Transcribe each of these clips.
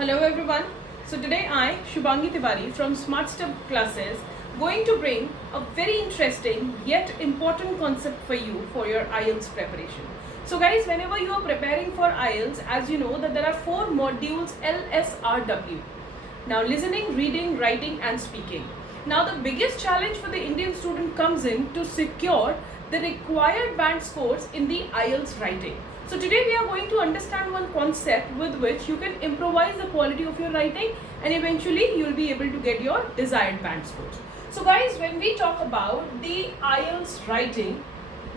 Hello everyone. So today I, Shubhangi Tiwari from Smart Step classes, going to bring a very interesting yet important concept for you for your IELTS preparation. So guys, whenever you are preparing for IELTS, as you know that there are 4 modules LSRW. Now listening, reading, writing and speaking. Now the biggest challenge for the Indian student comes in to secure the required band scores in the IELTS writing. So today we are going to understand one concept with which you can improvise the quality of your writing and eventually you will be able to get your desired band scores. So guys, when we talk about the IELTS writing,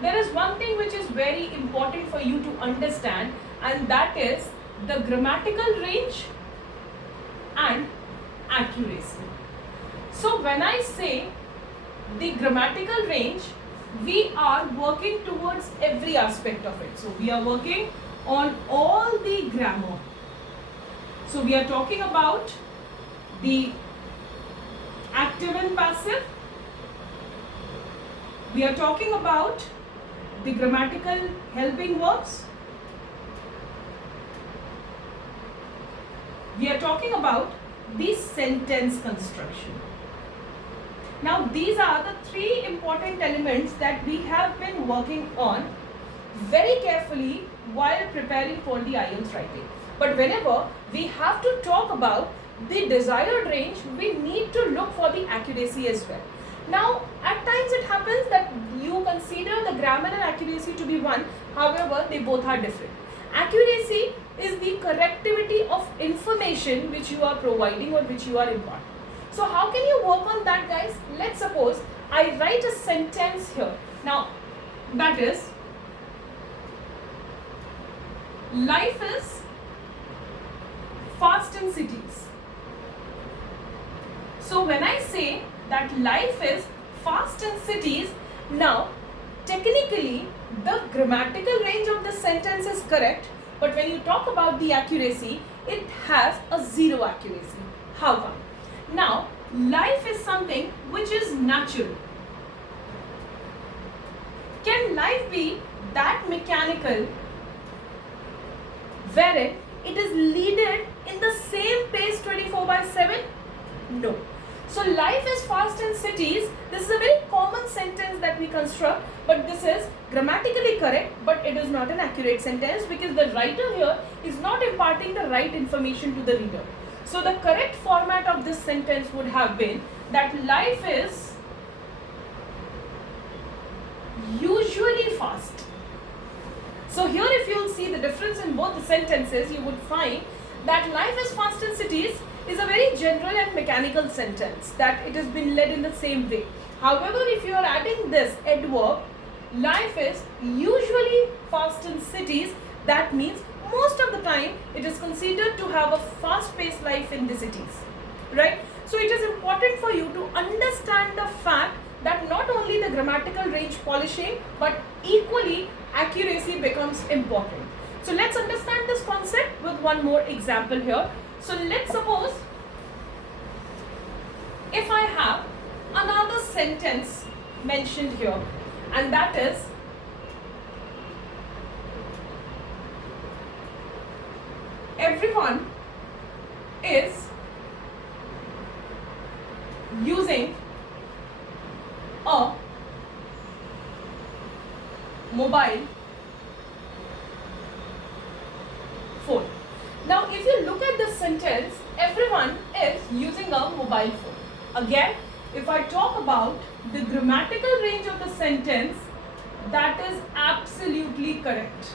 there is one thing which is very important for you to understand, and that is the grammatical range and accuracy. So when I say the grammatical range, we are working towards every aspect of it. So we are working on all the grammar. So we are talking about the active and passive. We are talking about the grammatical helping verbs. We are talking about the sentence construction. Now these are the 3 important elements that we have been working on very carefully while preparing for the IELTS writing. But whenever we have to talk about the desired range, we need to look for the accuracy as well. Now at times it happens that you consider the grammar and accuracy to be one, however they both are different. Accuracy is the correctivity of information which you are providing or which you are imparting. So how can you work on that, guys? Let's suppose I write a sentence here. Now that is, life is fast in cities. So when I say that life is fast in cities, now technically the grammatical range of the sentence is correct, but when you talk about the accuracy, it has a 0 accuracy. How come? Now, life is something which is natural. Can life be that mechanical wherein it is leaded in the same pace 24/7? No. So life is fast in cities. This is a very common sentence that we construct, but this is grammatically correct, but it is not an accurate sentence because the writer here is not imparting the right information to the reader. So the correct format of this sentence would have been that life is usually fast. So here if you will see the difference in both the sentences, you would find that life is fast in cities is a very general and mechanical sentence, that it has been led in the same way. However, if you are adding this adverb, life is usually fast in cities, that means most of the time it is considered to have a fast-paced life in the cities, right? So it is important for you to understand the fact that not only the grammatical range polishing, but equally accuracy becomes important. So let's understand this concept with one more example here. So let's suppose if I have another sentence mentioned here, and that is, everyone is using a mobile phone. Now if you look at this sentence, everyone is using a mobile phone. Again, if I talk about the grammatical range of the sentence, that is absolutely correct.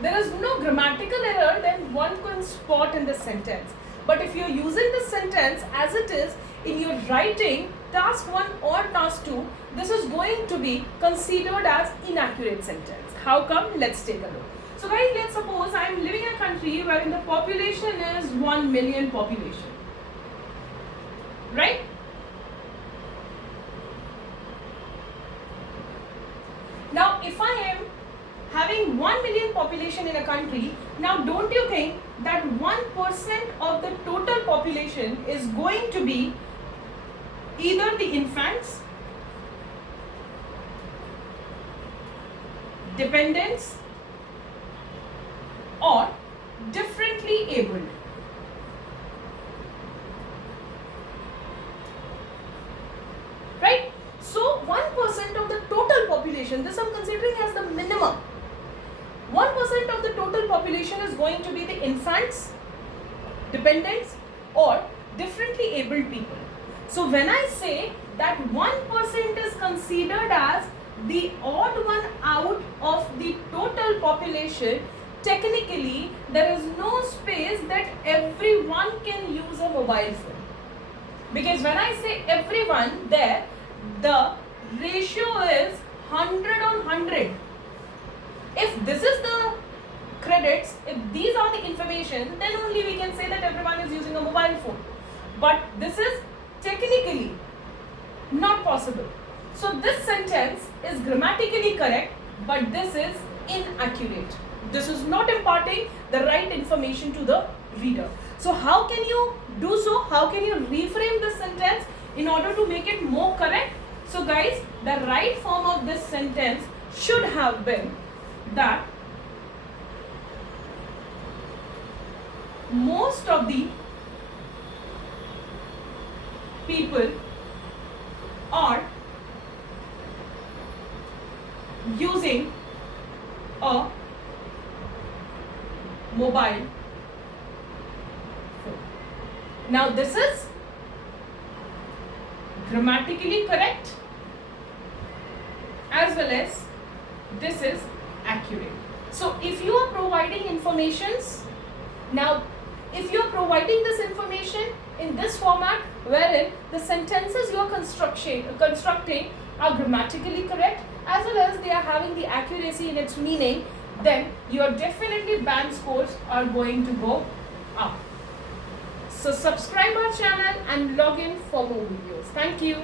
There is no grammatical error that one can spot in the sentence. But if you are using the sentence as it is in your writing, task 1 or task 2, this is going to be considered as inaccurate sentence. How come? Let's take a look. So guys, let's suppose I am living in a country wherein the population is 1 million population. Right? Now if I am having 1 million population in a country, now don't you think that 1% of the total population is going to be either the infants, dependents, or differently abled? going to be the infants, dependents, or differently abled people. So when I say that 1% is considered as the odd one out of the total population, technically there is no space that everyone can use a mobile phone. Because when I say everyone, there the ratio is 100 on 100. If this is the credits, if these are the information, then only we can say that everyone is using a mobile phone. But this is technically not possible. So this sentence is grammatically correct, but this is inaccurate. This is not imparting the right information to the reader. So how can you do so? How can you reframe the sentence in order to make it more correct? So guys, the right form of this sentence should have been that most of the people are using a mobile phone. Now this is grammatically correct as well as this is accurate. So if you are providing informations, now if you are providing this information in this format wherein the sentences you are constructing are grammatically correct as well as they are having the accuracy in its meaning, then your definitely band scores are going to go up. So subscribe our channel and log in for more videos. Thank you.